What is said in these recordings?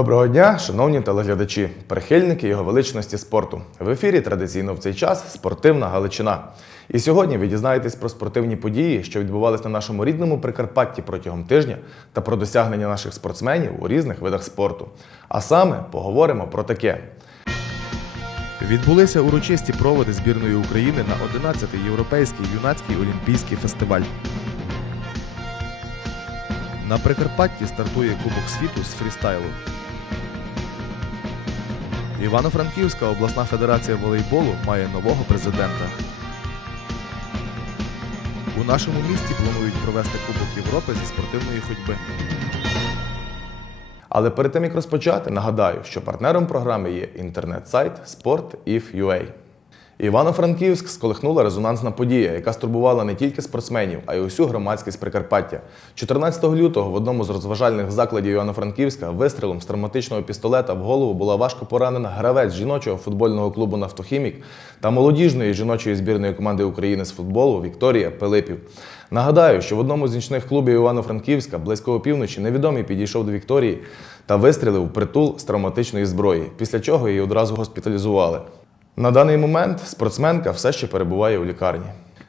Доброго дня, шановні телеглядачі, прихильники його величності спорту. В ефірі традиційно в цей час спортивна Галичина. І сьогодні ви дізнаєтесь про спортивні події, що відбувались на нашому рідному Прикарпатті протягом тижня, та про досягнення наших спортсменів у різних видах спорту. А саме поговоримо про таке. Відбулися урочисті проводи збірної України на 11-й європейський юнацький олімпійський фестиваль. На Прикарпатті стартує Кубок світу з фрістайлу. Івано-Франківська обласна федерація волейболу має нового президента. У нашому місті планують провести Кубок Європи зі спортивної ходьби. Але перед тим як розпочати, нагадаю, що партнером програми є інтернет-сайт Sport.if.ua. Івано-Франківськ сколихнула резонансна подія, яка стурбувала не тільки спортсменів, а й усю громадськість Прикарпаття. 14 лютого в одному з розважальних закладів Івано-Франківська вистрілом з травматичного пістолета в голову була важко поранена гравець жіночого футбольного клубу Нафтохімік та молодіжної жіночої збірної команди України з футболу Вікторія Пилипів. Нагадаю, що в одному з нічних клубів Івано-Франківська близько опівночі невідомий підійшов до Вікторії та вистрілив притул з травматичної зброї, після чого її одразу госпіталізували. На даний момент спортсменка все ще перебуває у лікарні.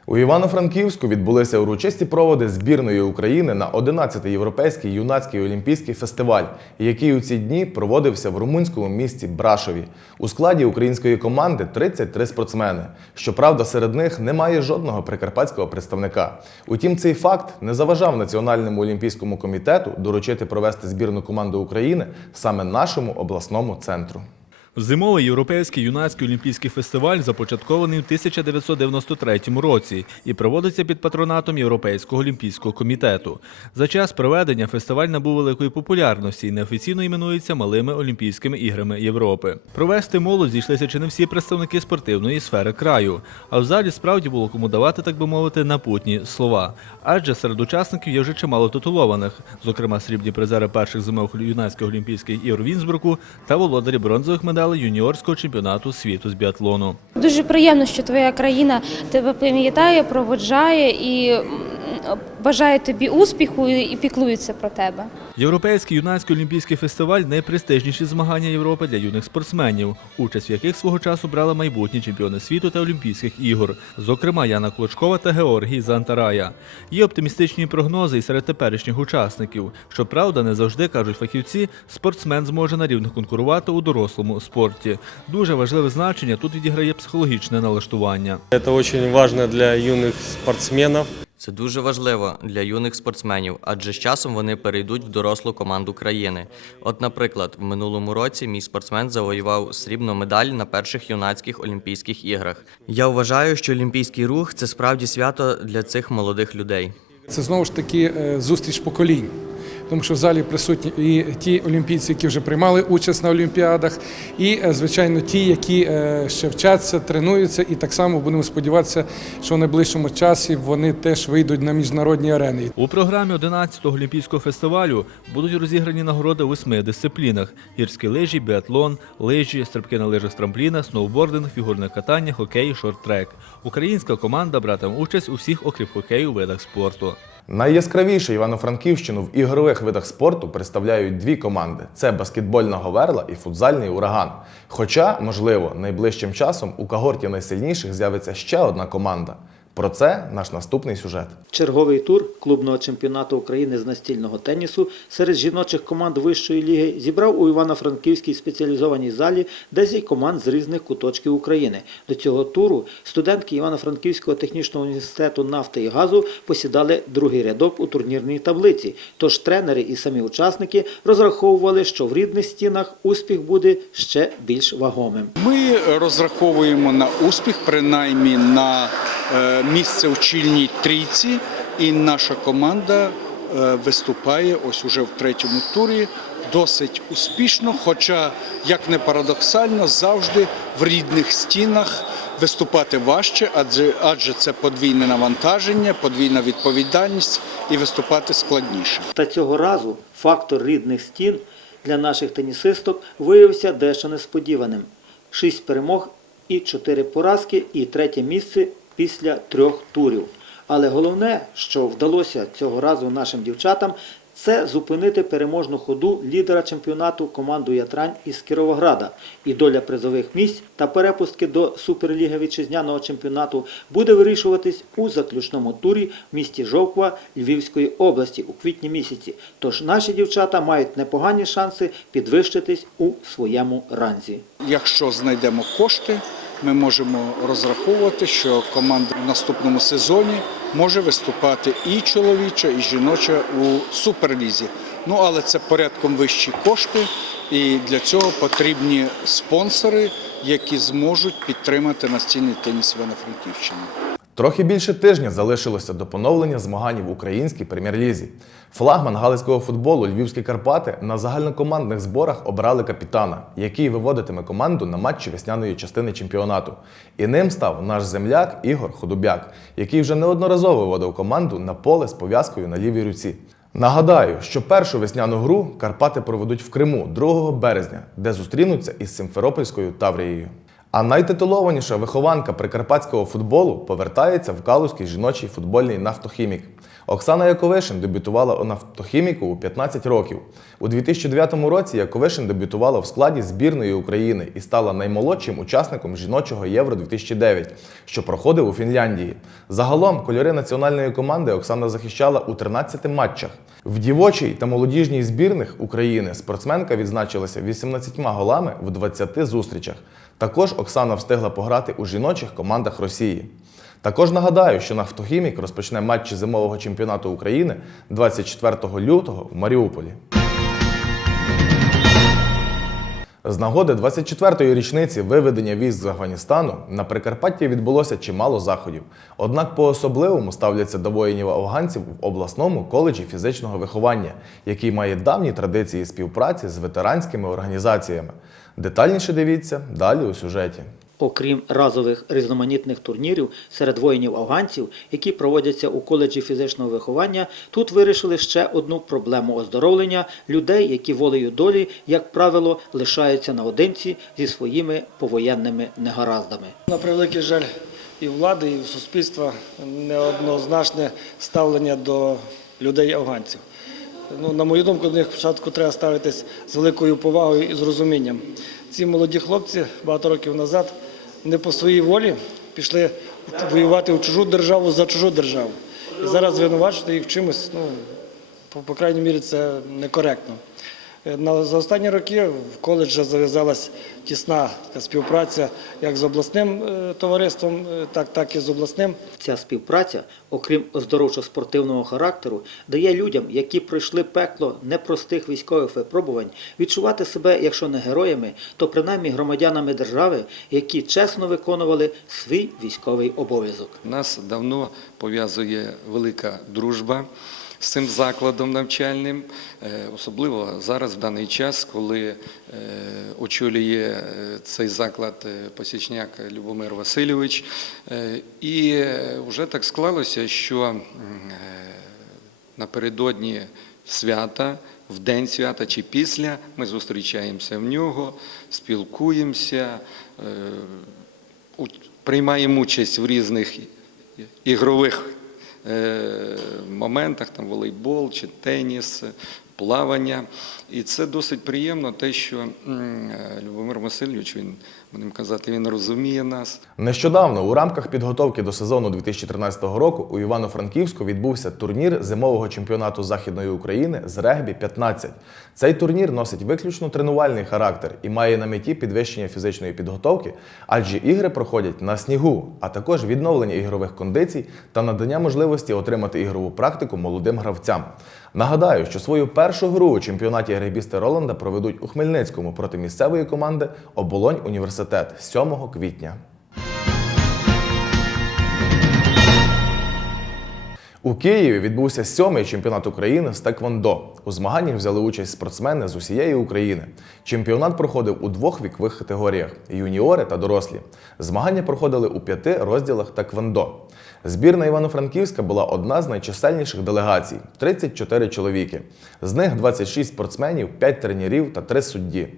У Івано-Франківську відбулися урочисті проводи збірної України на 11-й європейський юнацький олімпійський фестиваль, який у ці дні проводився в румунському місті Брашові. У складі української команди 33 спортсмени. Щоправда, серед них немає жодного прикарпатського представника. Утім, цей факт не заважав Національному олімпійському комітету доручити провести збірну команду України саме нашому обласному центру. Зимовий європейський юнацький олімпійський фестиваль започаткований у 1993 році і проводиться під патронатом Європейського олімпійського комітету. За час проведення фестиваль набув великої популярності і неофіційно іменується Малими Олімпійськими іграми Європи. Провести молодь зійшлися чи не всі представники спортивної сфери краю, а в залі справді було кому давати, так би мовити, напутні слова. Адже серед учасників є вже чимало титулованих, зокрема срібні призери перших зимових юнацьких олімпійських ігор в Інсбруку та володарі бронзових медалей юніорського чемпіонату світу з біатлону. Дуже приємно, що твоя країна тебе пам'ятає, проводжає і бажає тобі успіху і піклується про тебе. Європейський юнацький олімпійський фестиваль найпрестижніші змагання Європи для юних спортсменів, участь в яких свого часу брали майбутні чемпіони світу та Олімпійських ігор, зокрема Яна Клочкова та Георгій Зантарая. Є оптимістичні прогнози і серед теперішніх учасників. Щоправда, не завжди кажуть фахівці, спортсмен зможе на рівних конкурувати у дорослому спорті. Дуже важливе значення тут відіграє психологічне налаштування. Это очень важно для юных спортсменов. Це дуже важливо для юних спортсменів, адже з часом вони перейдуть в дорослу команду країни. От, наприклад, в минулому році мій спортсмен завоював срібну медаль на перших юнацьких Олімпійських іграх. Я вважаю, що олімпійський рух це справді свято для цих молодих людей. Це знову ж таки е, зустріч поколінь. Тому що в залі присутні і ті олімпійці, які вже приймали участь на олімпіадах, і, е, звичайно, ті, які е, ще вчаться, тренуються, і так само будемо сподіватися, що в найближчому часі вони теж вийдуть на міжнародні арени. У програмі 11-го олімпійського фестивалю будуть розіграні нагороди у восьми дисциплінах: гірські лижі, біатлон, лижі, стрибки на лижах з трампліна, сноубординг, фігурне катання, хокей, шорт-трек. Українська команда братиме участь у всіх, окрім хокею, видах спорту. Найяскравіше Івано-Франківщину в ігрових видах спорту представляють дві команди: це баскетбольна Говерла і футзальний ураган. Хоча, можливо, найближчим часом у когорті найсильніших з'явиться ще одна команда. Про це наш наступний сюжет. Черговий тур клубного чемпіонату України з настільного тенісу серед жіночих команд вищої ліги зібрав у Івано-Франківській спеціалізованій залі 10 команд з різних куточків України. До цього туру студентки Івано-Франківського технічного університету нафти і газу посідали другий рядок у турнірній таблиці. Тож тренери і самі учасники розраховували, що в рідних стінах успіх буде ще більш вагомим. Ми розраховуємо на успіх, принаймні на місце в чільній трійці, і наша команда е, виступає ось уже в третьому турі досить успішно. Хоча, як не парадоксально, завжди в рідних стінах виступати важче, адже, адже це подвійне навантаження, подвійна відповідальність і виступати складніше. Та цього разу фактор рідних стін для наших тенісисток виявився дещо несподіваним. Шість перемог і чотири поразки, і третє місце після трьох турів. Але головне, що вдалося цього разу нашим дівчатам, це зупинити переможну ходу лідера чемпіонату команду Ятрань із Кіровограда. І доля призових місць та перепустки до Суперліги вітчизняного чемпіонату буде вирішуватись у заключному турі в місті Жовква Львівської області у квітні місяці. Тож наші дівчата мають непогані шанси підвищитись у своєму ранзі. Якщо знайдемо кошти, ми можемо розраховувати, що команда в наступному сезоні може виступати і чоловіча, і жіноча у суперлізі. Ну але це порядком вищі кошти, і для цього потрібні спонсори, які зможуть підтримати настільний теніс Івано-Франківщини. Трохи більше тижня залишилося до поновлення змагань в українській прем'єр-лізі. Флагман галицького футболу Львівські Карпати на загальнокомандних зборах обрали капітана, який виводитиме команду на матчі весняної частини чемпіонату. І ним став наш земляк Ігор Худобяк, який вже неодноразово виводив команду на поле з пов'язкою на лівій руці. Нагадаю, що першу весняну гру Карпати проведуть в Криму 2 березня, де зустрінуться із Симферопольською Таврією. А найтитулованіша вихованка прикарпатського футболу повертається в Калузький жіночий футбольний нафтохімік. Оксана Яковишин дебютувала у нафтохіміку у 15 років. У 2009 році Яковишин дебютувала в складі збірної України і стала наймолодшим учасником жіночого Євро 2009, що проходив у Фінляндії. Загалом кольори національної команди Оксана захищала у 13 матчах. В дівочій та молодіжній збірних України спортсменка відзначилася 18 голами в 20 зустрічах. Також Оксана встигла пограти у жіночих командах Росії. Також нагадаю, що Нафтохімік розпочне матчі зимового чемпіонату України 24 лютого в Маріуполі. З нагоди 24-ї річниці виведення військ з Афганістану на Прикарпатті відбулося чимало заходів. Однак по-особливому ставляться до воїнів афганців в обласному коледжі фізичного виховання, який має давні традиції співпраці з ветеранськими організаціями. Детальніше дивіться далі у сюжеті. Окрім разових різноманітних турнірів серед воїнів-афганців, які проводяться у коледжі фізичного виховання, тут вирішили ще одну проблему оздоровлення людей, які волею долі, як правило, лишаються наодинці зі своїми повоєнними негараздами. На превеликий жаль, і влади, і в суспільства неоднозначне ставлення до людей-афганців. Ну, на мою думку, до них спочатку треба ставитись з великою повагою і з розумінням. Ці молоді хлопці багато років назад не по своїй волі пішли воювати у чужу державу за чужу державу. І зараз звинувачити їх чимось, ну, по, по крайній мірі, це некоректно. Е, На, за останні роки в коледжі зав'язалась тісна співпраця як з обласним е, товариством, е, так, так і з обласним. Ця співпраця, окрім оздоровчо-спортивного характеру, дає людям, які пройшли пекло непростих військових випробувань, відчувати себе, якщо не героями, то принаймні громадянами держави, які чесно виконували свій військовий обов'язок. Нас давно пов'язує велика дружба з цим закладом навчальним, е, особливо зараз в даний час, коли е, очолює е, цей заклад посічняк Любомир Васильович. І вже так склалося, що напередодні свята, в день свята чи після ми зустрічаємося в нього, спілкуємося, приймаємо участь в різних ігрових моментах, там волейбол чи теніс, плавання. І це досить приємно, те, що е, Любомир Васильович, він, будемо казати, він розуміє нас. Нещодавно у рамках підготовки до сезону 2013 року у Івано-Франківську відбувся турнір зимового чемпіонату Західної України з регбі 15. Цей турнір носить виключно тренувальний характер і має на меті підвищення фізичної підготовки, адже ігри проходять на снігу, а також відновлення ігрових кондицій та надання можливості отримати ігрову практику молодим гравцям. Нагадаю, що свою першу гру у чемпіонаті регбісти Роланда проведуть у Хмельницькому проти місцевої команди Оболонь Університет 7 квітня. У Києві відбувся сьомий чемпіонат України з Теквондо. У змаганнях взяли участь спортсмени з усієї України. Чемпіонат проходив у двох вікових категоріях юніори та дорослі. Змагання проходили у п'яти розділах Теквондо. Збірна Івано-Франківська була одна з найчисельніших делегацій 34 чоловіки. З них 26 спортсменів, 5 тренерів та 3 судді.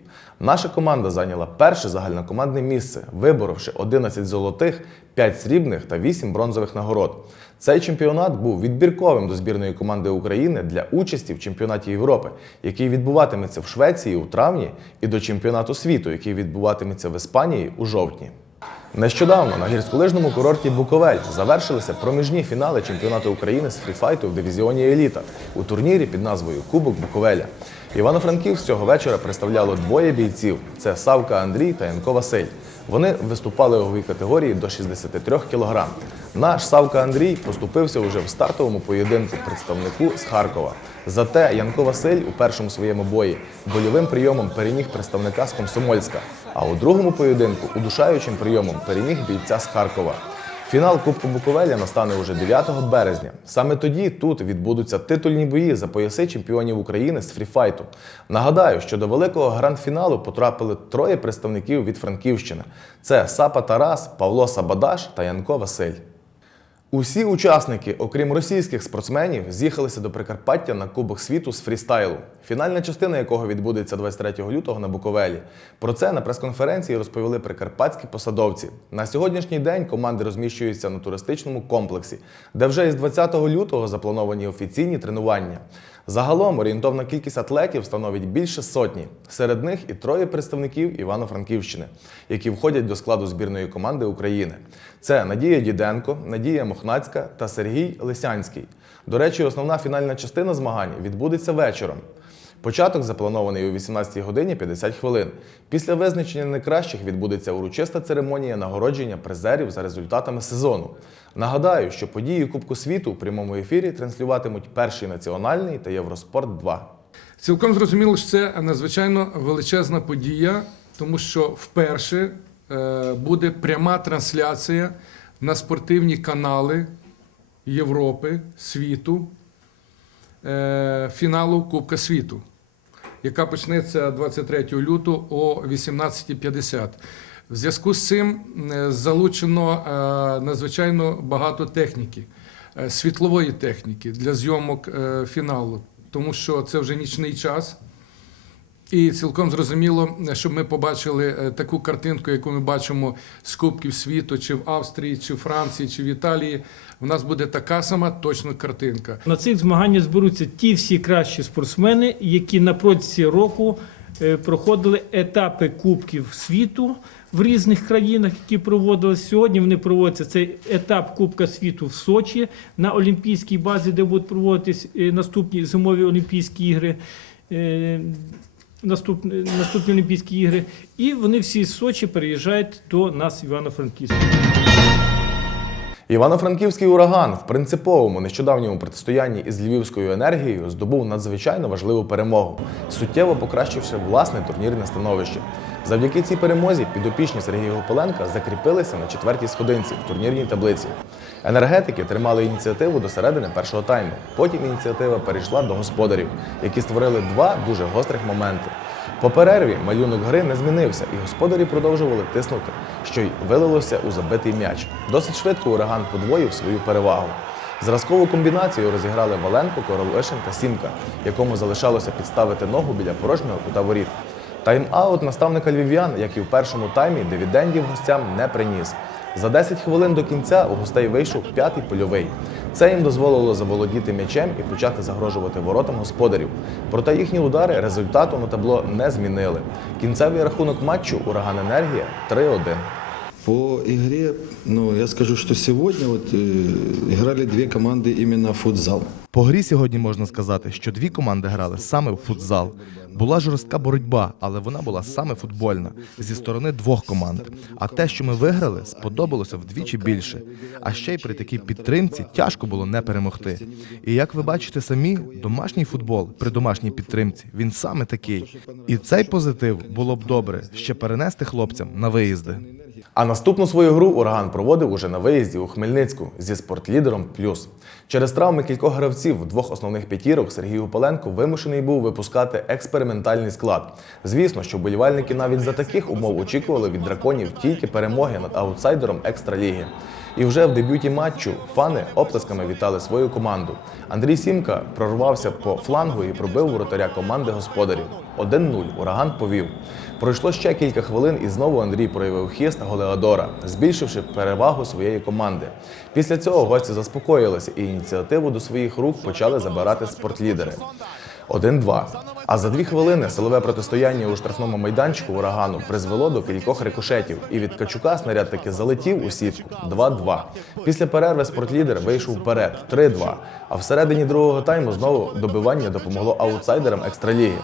Наша команда зайняла перше загальнокомандне місце, виборовши 11 золотих, 5 срібних та 8 бронзових нагород. Цей чемпіонат був відбірковим до збірної команди України для участі в чемпіонаті Європи, який відбуватиметься в Швеції у травні, і до чемпіонату світу, який відбуватиметься в Іспанії у жовтні. Нещодавно на гірськолижному курорті Буковель завершилися проміжні фінали чемпіонату України з фріфайту в дивізіоні Еліта у турнірі під назвою Кубок Буковеля. Івано-Франківськ цього вечора представляло двоє бійців: це Савка Андрій та Янко Василь. Вони виступали у ваговій категорії до 63 кг. Наш Савка Андрій поступився уже в стартовому поєдинку представнику з Харкова. Зате Янко Василь у першому своєму бої бойовим прийомом переміг представника з Комсомольська, а у другому поєдинку удушаючим прийомом переміг бійця з Харкова. Фінал Кубку Буковеля настане уже 9 березня. Саме тоді тут відбудуться титульні бої за пояси чемпіонів України з фріфайту. Нагадаю, що до великого гранд-фіналу потрапили троє представників від Франківщини: це Сапа Тарас, Павло Сабадаш та Янко Василь. Усі учасники, окрім російських спортсменів, з'їхалися до Прикарпаття на Кубок світу з фрістайлу, фінальна частина якого відбудеться 23 лютого на Буковелі. Про це на прес-конференції розповіли прикарпатські посадовці. На сьогоднішній день команди розміщуються на туристичному комплексі, де вже із 20 лютого заплановані офіційні тренування. Загалом орієнтовна кількість атлетів становить більше сотні. Серед них і троє представників Івано-Франківщини, які входять до складу збірної команди України. Це Надія Діденко, Надія Мохнацька та Сергій Лисянський. До речі, основна фінальна частина змагань відбудеться вечором. Початок запланований о 18 годині 50 хвилин. Після визначення найкращих відбудеться урочиста церемонія нагородження призерів за результатами сезону. Нагадаю, що події Кубку світу у прямому ефірі транслюватимуть перший національний та Євроспорт 2. Цілком зрозуміло, що це надзвичайно величезна подія, тому що вперше е, буде пряма трансляція на спортивні канали Європи, світу, е, фіналу Кубка світу, яка почнеться 23 лютого о 18.50. В зв'язку з цим е, залучено е, надзвичайно багато техніки, е, світлової техніки для зйомок фіналу, тому що це вже нічний час. І цілком зрозуміло, щоб ми побачили таку картинку, яку ми бачимо з Кубків світу, чи в Австрії, чи в Франції, чи в Італії. У нас буде така сама точно картинка. На цих змаганнях зберуться ті всі кращі спортсмени, які на протязі року проходили етапи Кубків світу в різних країнах, які проводилися. Сьогодні вони проводяться цей етап Кубка світу в Сочі на Олімпійській базі, де будуть проводитись е, наступні зимові Олімпійські ігри. е, Наступні, наступні Олімпійські ігри, і вони всі з Сочі переїжджають до нас Івано-Франківськ. Івано-Франківський ураган в принциповому нещодавньому протистоянні із львівською енергією здобув надзвичайно важливу перемогу, суттєво покращивши власне турнірне становище. Завдяки цій перемозі підопічні Сергія Гопеленка закріпилися на четвертій сходинці в турнірній таблиці. Енергетики тримали ініціативу до середини першого тайму. Потім ініціатива перейшла до господарів, які створили два дуже гострих моменти. По перерві малюнок гри не змінився, і господарі продовжували тиснути, що й вилилося у забитий м'яч. Досить швидко ураган подвоїв свою перевагу. Зразкову комбінацію розіграли Валенко, Королишин та Сімка, якому залишалося підставити ногу біля порожнього кута воріт. Тайм-аут наставника львів'ян, як і в першому таймі, дивідендів гостям не приніс. За 10 хвилин до кінця у гостей вийшов п'ятий польовий. Це їм дозволило заволодіти м'ячем і почати загрожувати воротам господарів. Проте їхні удари результату на табло не змінили. Кінцевий рахунок матчу Ураган Енергія 3-1. По игре, ну, я скажу, что сегодня вот э, играли две команды именно в футзал. По грі сьогодні можна сказати, що дві команди грали саме в футзал. Була жорстка боротьба, але вона була саме футбольна зі сторони двох команд. А те, що ми виграли, сподобалося вдвічі більше. А ще й при такій підтримці тяжко було не перемогти. І як ви бачите самі, домашній футбол при домашній підтримці він саме такий. І цей позитив було б добре ще перенести хлопцям на виїзди. А наступну свою гру ураган проводив уже на виїзді у Хмельницьку зі спортлідером Плюс. Через травми кількох гравців двох основних п'ятірок Сергій Гупаленко вимушений був випускати експериментальний склад. Звісно, що вболівальники навіть за таких умов очікували від драконів тільки перемоги над аутсайдером екстраліги. І вже в дебюті матчу фани оплесками вітали свою команду. Андрій Сімка прорвався по флангу і пробив воротаря команди господарів. 1-0 ураган повів. Пройшло ще кілька хвилин, і знову Андрій проявив хист Голеодора, збільшивши перевагу своєї команди. Після цього гості заспокоїлися і ініціативу до своїх рук почали забирати спортлідери. 1-2. А за дві хвилини силове протистояння у штрафному майданчику урагану призвело до кількох рикошетів, і від Качука снаряд таки залетів у сітку 2-2. Після перерви спортлідер вийшов вперед 3-2. А всередині другого тайму знову добивання допомогло аутсайдерам екстраліги.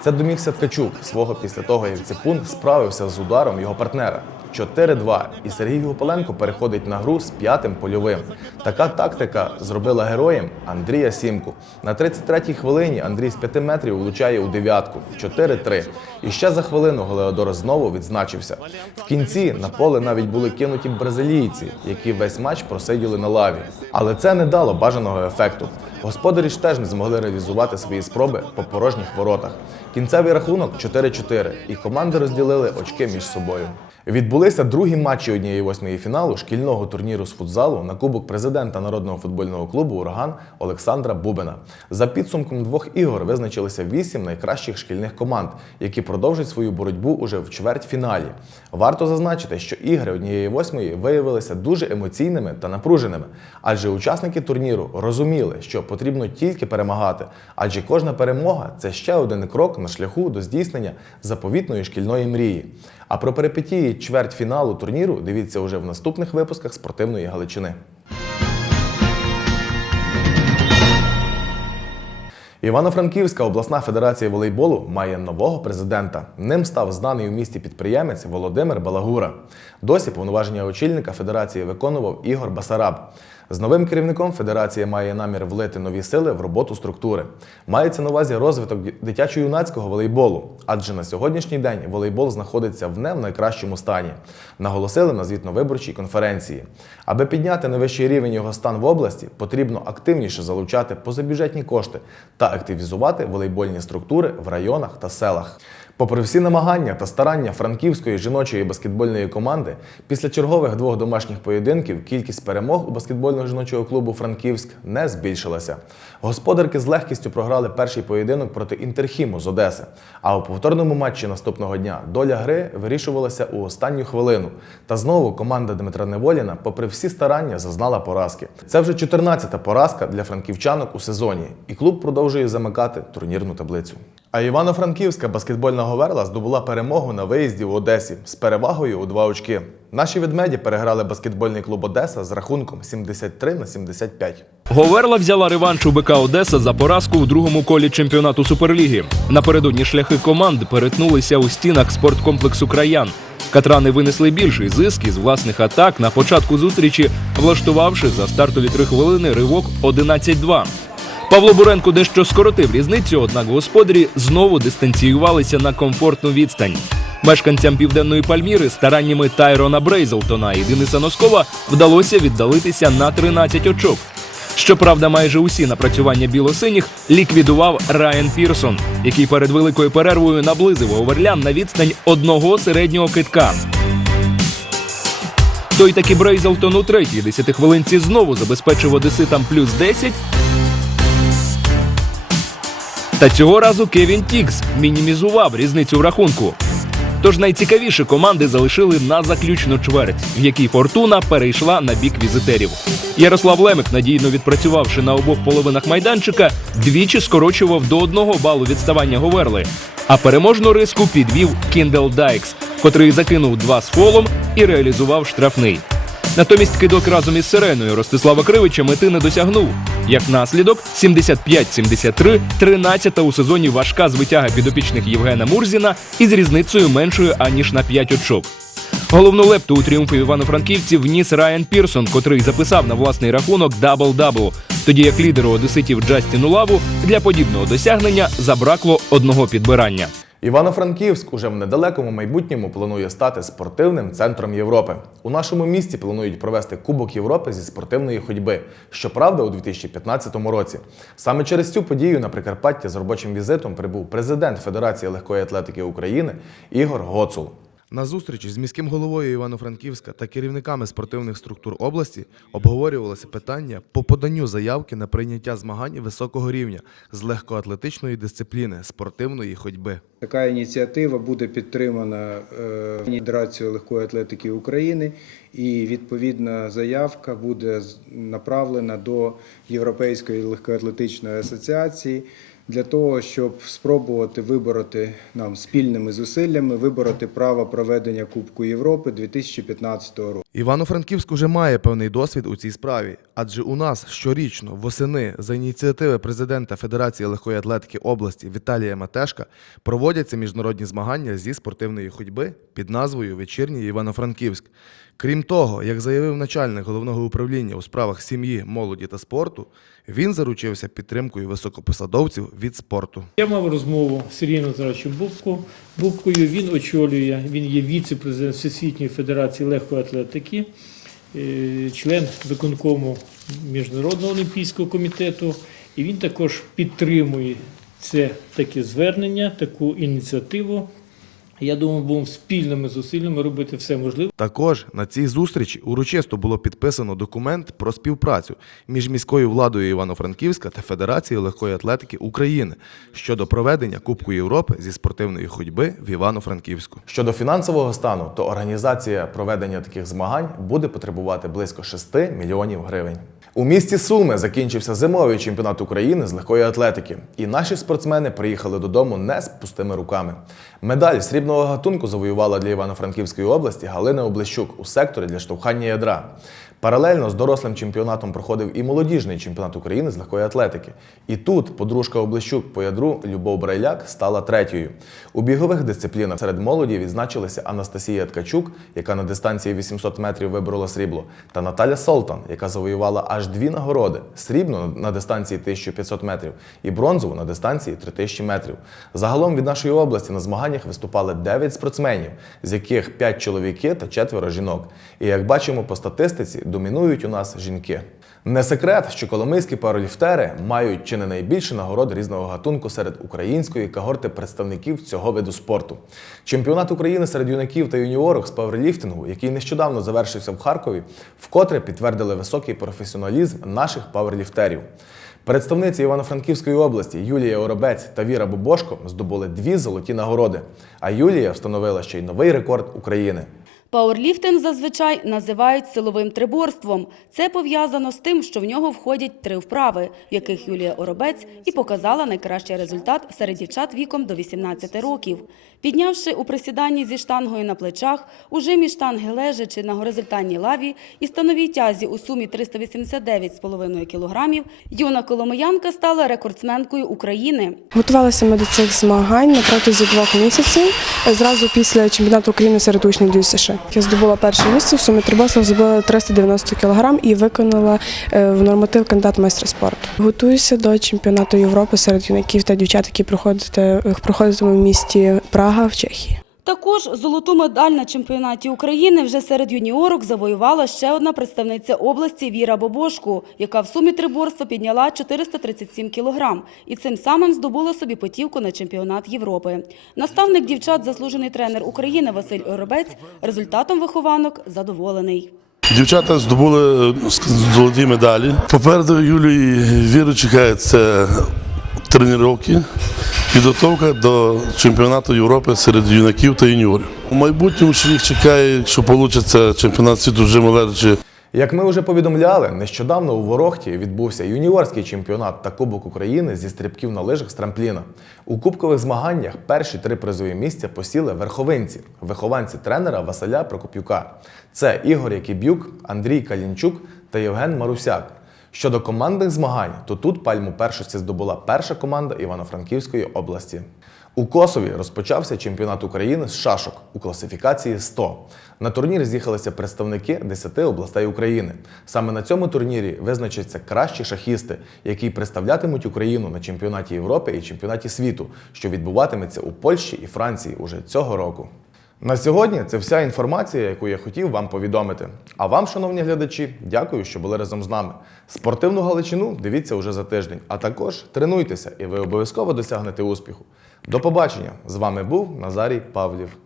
Це домігся Ткачук свого після того, як Ципун справився з ударом його партнера. 4-2. І Сергій Гупаленко переходить на гру з п'ятим польовим. Така тактика зробила героєм Андрія Сімку. На 33-й хвилині Андрій з 5 метрів влучає у дев'ятку 4-3. І ще за хвилину Голеодор знову відзначився. В кінці на поле навіть були кинуті бразилійці, які весь матч просиділи на лаві. Але це не дало бажаного ефекту. Господарі ж теж не змогли реалізувати свої спроби по порожніх воротах. Кінцевий рахунок 4-4, і команди розділили очки між собою. Відбулися другі матчі однієї восьмої фіналу шкільного турніру з футзалу на кубок президента народного футбольного клубу Ураган Олександра Бубина. За підсумком двох ігор визначилися вісім найкращих шкільних команд, які продовжать свою боротьбу уже в чвертьфіналі. Варто зазначити, що ігри однієї восьмої виявилися дуже емоційними та напруженими, адже учасники турніру розуміли, що потрібно тільки перемагати, адже кожна перемога це ще один крок на шляху до здійснення заповітної шкільної мрії. А про перипетії чвертьфіналу турніру дивіться уже в наступних випусках спортивної Галичини. Івано-Франківська обласна федерація волейболу має нового президента. Ним став знаний у місті підприємець Володимир Балагура. Досі повноваження очільника федерації виконував Ігор Басараб. З новим керівником федерація має намір влити нові сили в роботу структури. Мається на увазі розвиток дитячо-юнацького волейболу, адже на сьогоднішній день волейбол знаходиться в не в найкращому стані, наголосили на звітно-виборчій конференції. Аби підняти на вищий рівень його стан в області, потрібно активніше залучати позабюджетні кошти та активізувати волейбольні структури в районах та селах. Попри всі намагання та старання франківської жіночої баскетбольної команди, після чергових двох домашніх поєдинків кількість перемог у баскетбольного жіночого клубу Франківськ не збільшилася. Господарки з легкістю програли перший поєдинок проти Інтерхіму з Одеси. А у повторному матчі наступного дня доля гри вирішувалася у останню хвилину. Та знову команда Дмитра Неволіна, попри всі старання, зазнала поразки. Це вже 14-та поразка для франківчанок у сезоні, і клуб продовжує замикати турнірну таблицю. А Івано-Франківська баскетбольна говерла здобула перемогу на виїзді в Одесі з перевагою у два очки. Наші ведмеді переграли баскетбольний клуб Одеса з рахунком 73 на 75. Говерла взяла реванш у БК Одеса за поразку у другому колі чемпіонату Суперліги. Напередодні шляхи команд перетнулися у стінах спорткомплексу Краян. Катрани винесли більший зиск із власних атак на початку зустрічі, влаштувавши за стартові три хвилини ривок 11-2. Павло Буренко дещо скоротив різницю, однак господарі знову дистанціювалися на комфортну відстань. Мешканцям південної Пальміри стараннями Тайрона Брейзелтона і Дениса Носкова вдалося віддалитися на 13 очок. Щоправда, майже усі напрацювання білосиніх ліквідував Райан Пірсон, який перед великою перервою наблизив Оверлян на відстань одного середнього китка. Той таки Брейзелтон у третій десятихвилинці знову забезпечив одеситам плюс 10, та цього разу Кевін Тікс мінімізував різницю в рахунку. Тож найцікавіші команди залишили на заключну чверть, в якій фортуна перейшла на бік візитерів. Ярослав Лемик, надійно відпрацювавши на обох половинах майданчика, двічі скорочував до одного балу відставання Говерли. А переможну риску підвів Кіндел Дайкс, котрий закинув два з фолом і реалізував штрафний. Натомість кидок разом із сиреною Ростислава Кривича мети не досягнув. Як наслідок, 75-73, 13-та у сезоні важка звитяга підопічних Євгена Мурзіна із різницею меншою аніж на 5 очок. Головну лепту у тріумфі івано-франківців вніс Райан Пірсон, котрий записав на власний рахунок дабл-дабл. Тоді як лідеру одеситів Джастіну Лаву для подібного досягнення забракло одного підбирання. Івано-Франківськ уже в недалекому майбутньому планує стати спортивним центром Європи. У нашому місті планують провести Кубок Європи зі спортивної ходьби. Щоправда, у 2015 році. Саме через цю подію на Прикарпаття з робочим візитом прибув президент Федерації легкої атлетики України Ігор Гоцул. На зустрічі з міським головою Івано-Франківська та керівниками спортивних структур області обговорювалося питання по поданню заявки на прийняття змагань високого рівня з легкоатлетичної дисципліни спортивної ходьби. Така ініціатива буде підтримана е, Федерацією легкої атлетики України, і відповідна заявка буде направлена до Європейської легкоатлетичної асоціації для того, щоб спробувати вибороти нам спільними зусиллями вибороти право проведення Кубку Європи 2015 року. Івано-Франківськ уже має певний досвід у цій справі, адже у нас щорічно восени за ініціативи президента Федерації легкої атлетики області Віталія Матешка проводяться міжнародні змагання зі спортивної ходьби під назвою Вечірній Івано-Франківськ. Крім того, як заявив начальник головного управління у справах сім'ї, молоді та спорту, він заручився підтримкою високопосадовців від спорту. Я мав розмову з Сергієм Назаровичем Бубко. Бубкою він очолює, він є віце-президент Всесвітньої федерації легкої атлетики, е, член виконкому Міжнародного олімпійського комітету. І він також підтримує це таке звернення, таку ініціативу. Я думаю, будемо спільними зусиллями робити все можливе. Також на цій зустрічі урочисто було підписано документ про співпрацю між міською владою Івано-Франківська та Федерацією легкої атлетики України щодо проведення Кубку Європи зі спортивної ходьби в Івано-Франківську. Щодо фінансового стану, то організація проведення таких змагань буде потребувати близько 6 мільйонів гривень. У місті Суми закінчився зимовий чемпіонат України з легкої атлетики, і наші спортсмени приїхали додому не з пустими руками. Медаль срібного гатунку завоювала для Івано-Франківської області Галина Облещук у секторі для штовхання ядра. Паралельно з дорослим чемпіонатом проходив і молодіжний чемпіонат України з легкої атлетики. І тут подружка Облещук по ядру Любов Брайляк стала третьою. У бігових дисциплінах серед молоді відзначилися Анастасія Ткачук, яка на дистанції 800 метрів виборола срібло, та Наталя Солтан, яка завоювала аж дві нагороди: срібну на дистанції 1500 метрів і бронзову на дистанції 3000 метрів. Загалом від нашої області на змаганнях виступали 9 спортсменів, з яких 5 чоловіки та четверо жінок. І як бачимо по статистиці, домінують у нас жінки. Не секрет, що коломийські параліфтери мають чи не найбільше нагород різного гатунку серед української когорти представників цього виду спорту. Чемпіонат України серед юнаків та юніорок з пауерліфтингу, який нещодавно завершився в Харкові, вкотре підтвердили високий професіоналізм наших пауерліфтерів. Представниці Івано-Франківської області Юлія Оробець та Віра Бобошко здобули дві золоті нагороди. А Юлія встановила ще й новий рекорд України. Пауерліфтинг зазвичай називають силовим триборством. Це пов'язано з тим, що в нього входять три вправи, в яких Юлія Оробець і показала найкращий результат серед дівчат віком до 18 років. Піднявши у присіданні зі штангою на плечах, у жимі штанги лежачи на горизонтальній лаві і становій тязі у сумі 389,5 кілограмів, юна коломиянка стала рекордсменкою України. Готувалися ми до цих змагань на протязі двох місяців, зразу після чемпіонату України серед учнів ДЮСШ. Я здобула перше місце в сумі трибосла, здобула 390 кг і виконала е, в норматив кандидат майстра спорту. Готуюся до чемпіонату Європи серед юнаків та дівчат, які проходитимуть в місті Прага в Чехії. Також золоту медаль на чемпіонаті України вже серед юніорок завоювала ще одна представниця області Віра Бобошку, яка в сумі триборства підняла 437 кілограм і цим самим здобула собі потівку на чемпіонат Європи. Наставник дівчат, заслужений тренер України Василь Оробець, результатом вихованок задоволений. Дівчата здобули е, золоті медалі. Попереду Юлії Віру чекає це тренування, підготовка до чемпіонату Європи серед юнаків та юніорів. У майбутньому ще їх чекає, якщо вийде чемпіонат світу жиму лежачи Як ми вже повідомляли, нещодавно у Ворохті відбувся юніорський чемпіонат та Кубок України зі стрибків на лижах з трампліна. У кубкових змаганнях перші три призові місця посіли верховинці, вихованці тренера Василя Прокопюка. Це Ігор Якибюк, Андрій Калінчук та Євген Марусяк. Щодо командних змагань, то тут пальму першості здобула перша команда Івано-Франківської області. У Косові розпочався чемпіонат України з шашок у класифікації 100. На турнір з'їхалися представники 10 областей України. Саме на цьому турнірі визначаться кращі шахісти, які представлятимуть Україну на чемпіонаті Європи і чемпіонаті світу, що відбуватиметься у Польщі і Франції уже цього року. На сьогодні це вся інформація, яку я хотів вам повідомити. А вам, шановні глядачі, дякую, що були разом з нами. Спортивну галичину дивіться уже за тиждень, а також тренуйтеся, і ви обов'язково досягнете успіху. До побачення! З вами був Назарій Павлів.